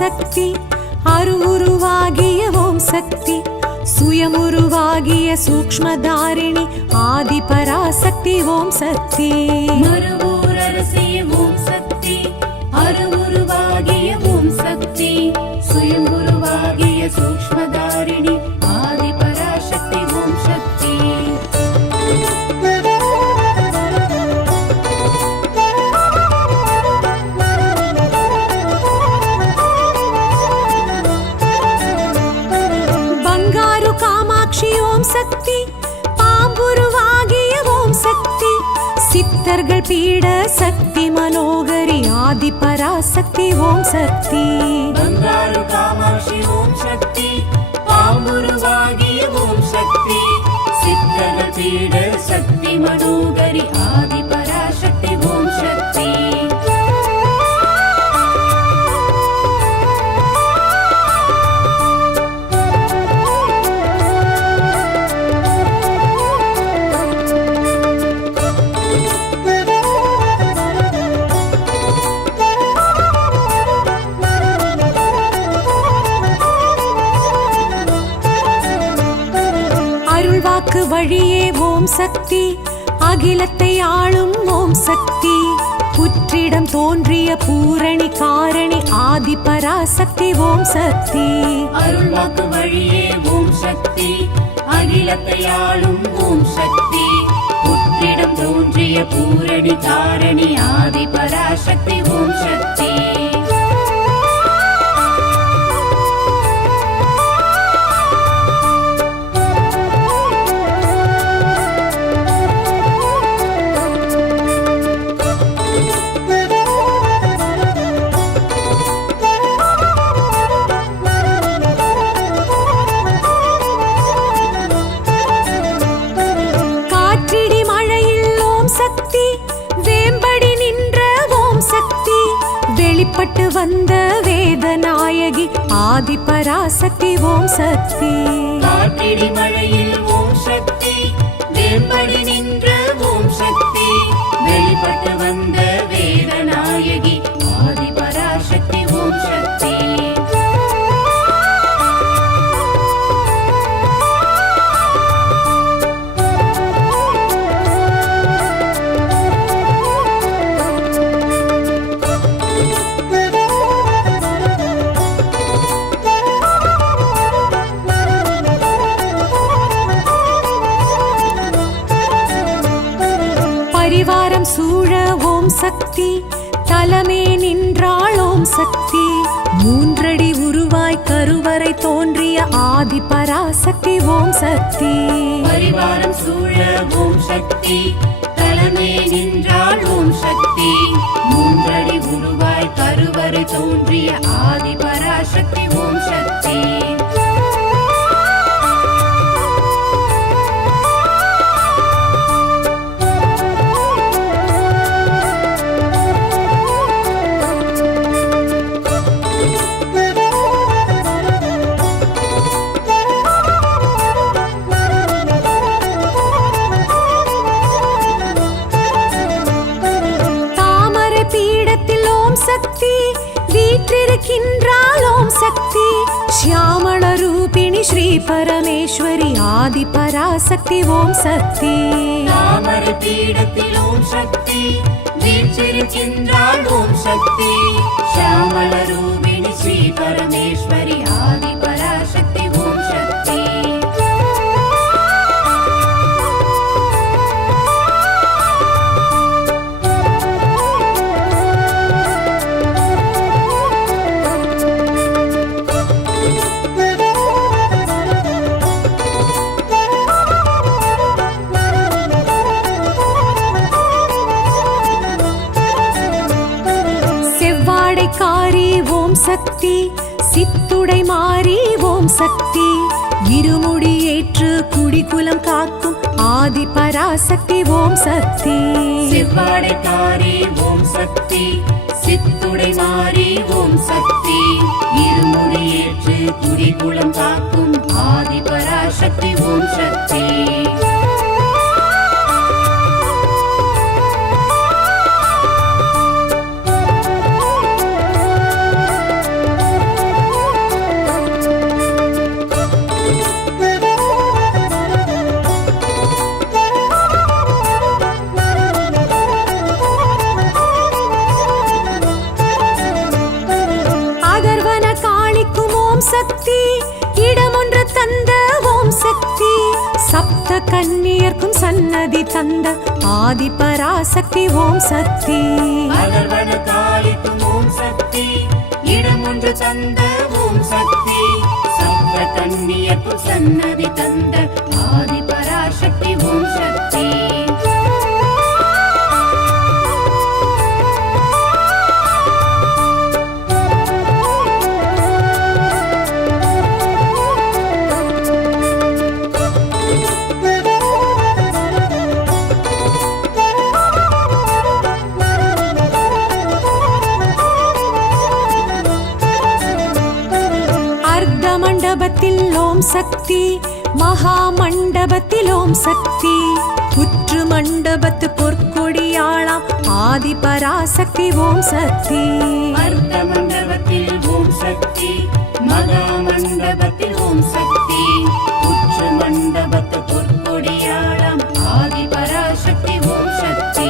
சக்தி அருவுருவாகிய ஓம் சக்தி சுயமுருவாகிய சூக்ஷ்மதாரிணி ஆதி பராசக்தி ஓம் சக்தி மறுவூரரசிய ஓம் சக்தி அருவுருவாகிய ஓம் சக்தி சுயமுருவாகிய சூக்ஷ்மதாரிணி ஆதி பராசக்தி ஓம் சக்தி பங்காரு காமாட்சி ஓம் சக்தி பாம்புருவாகிய ஓம் சக்தி சித்தர்கள் பீட சக்தி மனோகரி ஆதி பராசக்தி ஓம் சக்தி பங்காரு காமாட்சி ஓம் சக்தி பாம்புருவாகிய ஓம் சக்தி சித்தர்கள் பீட சக்தி மனோகரி ஆதி பராசக்தி ஓம் சக்தி அருள்வாக்கு வழியே ஓம் சக்தி அகிலத்தை ஆளும் ஓம் சக்தி புற்றிடம் தோன்றிய பூரணி காரணி ஆதி பராசக்தி ஓம் சக்தி அருள்வாக்கு வழியே ஓம் சக்தி அகிலத்தை ஆளும் ஓம் சக்தி புற்றிடம் தோன்றிய பூரணி காரணி ஆதி பராசக்தி ஓம் சக்தி காற்றிடி மழையில் ஓம் சக்தி வேம்படி நின்ற ஓம் சக்தி வெளிப்பட்டு வந்த வேதநாயகி ஆதி பராசக்தி ஓம் சக்தி காற்றிடி மழையில் ஓம் சக்தி வேம்படி நின்ற ஓம் சக்தி வெளிப்பட்டு வந்த வேதநாயகி ஆதி பராசக்தி ஓம் சக்தி பரிவாரம் சூழ ஓம் சக்தி தலமே நின்றாள் ஓம் சக்தி மூன்றடி உருவாய் கருவறை தோன்றிய ஆதி பராசக்தி ஓம் சக்தி பரிவாரம் சூழ ஓம் சக்தி தலைமே நின்றாள் ஓம் சக்தி மூன்றடி உருவாய் கருவறை தோன்றிய ஆதி பராசக்தி ஓம் சக்தி தாமரை பீடத்தில் ஓம் சக்தி வீற்றிருக்கின்றாள் ஓம் சக்தி ஷியாமள ரூபிணி ஸ்ரீ பரமேஸ்வரி ஆதி பராசக்தி ஓம் சக்தி தாமரை பீடத்தில் ஓம் சக்தி வீற்றிருக்கின்றாள் ஓம் சக்தி ஷியாமள ரூபிணி ஸ்ரீ பரமேஸ்வரி ஆதி பராசக்தி ஓம் சக்தி செவ்வாடைக்காரி ஓம் சக்தி சித்துடை மாறி ஓம் சக்தி இருமுடி ஏற்று குடிகுலம் காக்கும் ஆதி பராசக்தி ஓம் சக்தி செவ்வாடைக்காரி ஓம் சக்தி சித்துடை மாறி ஓம் சக்தி இருமுடி ஏற்று குடிகுலம் காக்கும் ஆதி பராசக்தி ஓம் சக்தி சக்தி இடமொன்று தந்த ஓம் சக்தி சப்த கன்னியர்க்கும் சன்னதி தந்த ஆதி பராசக்தி ஓம் சக்தி அகர்வன காளிக்கும் ஓம் சக்தி இடமொன்று தந்த ஓம் சக்தி சப்த கன்னியர்க்கும் சன்னதி தந்த ஆதி பராசக்தி ஓம் சக்தி மண்டபத்தில் ஓம் சக்தி மகா மண்டபத்தில் ஓம் சக்தி புற்று மண்டபத்து பொற்கொடியாளாம் ஆதி பராசக்தி ஓம் சக்தி அர்த்த மண்டபத்தில் ஓம் சக்தி மகா மண்டபத்தில் ஓம் சக்தி புற்று மண்டபத்து பொற்கொடியாளாம் ஆதி பராசக்தி ஓம் சக்தி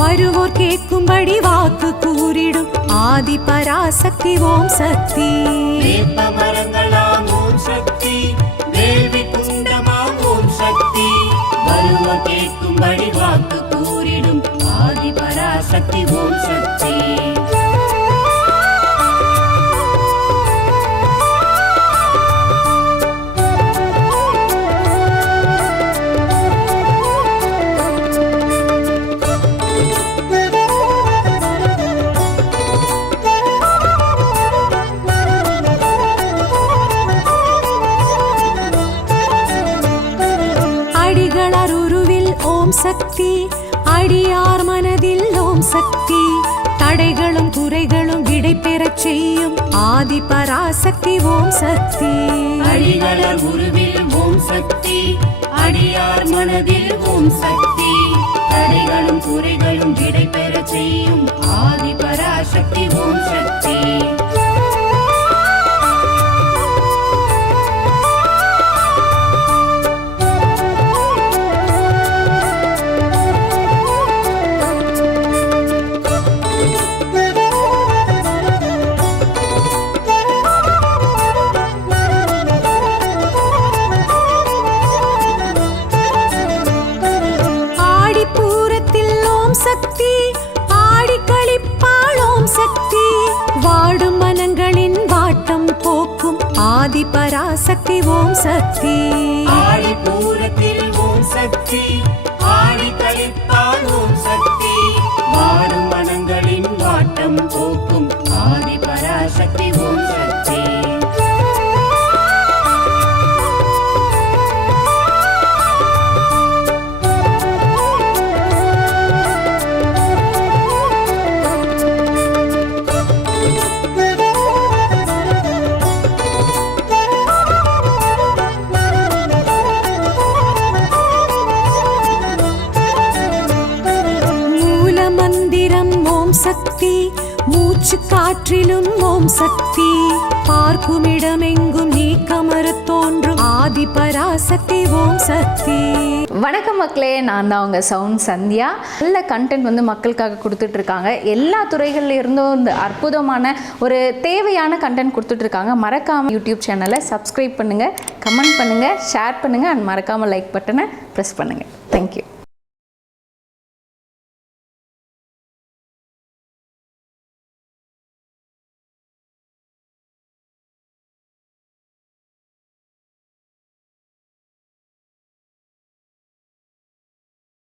வருவோர் கேட்கும்படி வாக்கு கூறிடும் ஆதி பராசக்தி ஓம் சக்தி வேப்ப மரங்களாம் ஓம் சக்தி வேள்வி குண்டமாம் ஓம் சக்தி வருவோர் கேட்கும்படி வாக்கு கூறிடும் ஆதி பராசக்தி ஓம் சக்தி சக்தி அடியார் மனதில் ஓம் சக்தி தடைகளும் குறைகளும் விடை பெறச் செய்யும் ஆதி பராசக்தி ஓம் சக்தி அடிகளர் உருவில் ஓம் சக்தி அடியார் மனதில் ஓம் சக்தி தடைகளும் குறைகளும் விடை பெறச் செய்யும் ஆதி பராசக்தி ஓம் சக்தி ஆதி பராசக்தி ஓம் சக்தி ஆடிப்பூரத்தில் ஓம் சக்தி ஆடி கழிப்பால் ஓம் சக்தி வாடும் மனங்களின் வாட்டம் போக்கும் ஆதி பராசக்தி ஓம் சக்தி சக்தி மூச்சு காற்றிலும் ஓம் சக்தி பார்க்கும் இடமெங்கும் நீக்கமறு தோன்றும் ஆதி பராசக்தி ஓம் சக்தி. வணக்கம் மக்களே, நான் தான் உங்கள் சவுண்ட் சந்தியா. நல்ல கண்டென்ட் வந்து மக்களுக்காக கொடுத்துட்ருக்காங்க. எல்லா துறைகளில் இருந்தும் இந்த அற்புதமான ஒரு தேவையான கண்டென்ட் கொடுத்துட்ருக்காங்க. மறக்காமல் யூடியூப் சேனலை சப்ஸ்கிரைப் பண்ணுங்கள், கமெண்ட் பண்ணுங்கள், ஷேர் பண்ணுங்கள் அண்ட் மறக்காமல் லைக் பட்டனை ப்ரெஸ் பண்ணுங்கள். தேங்க்யூ.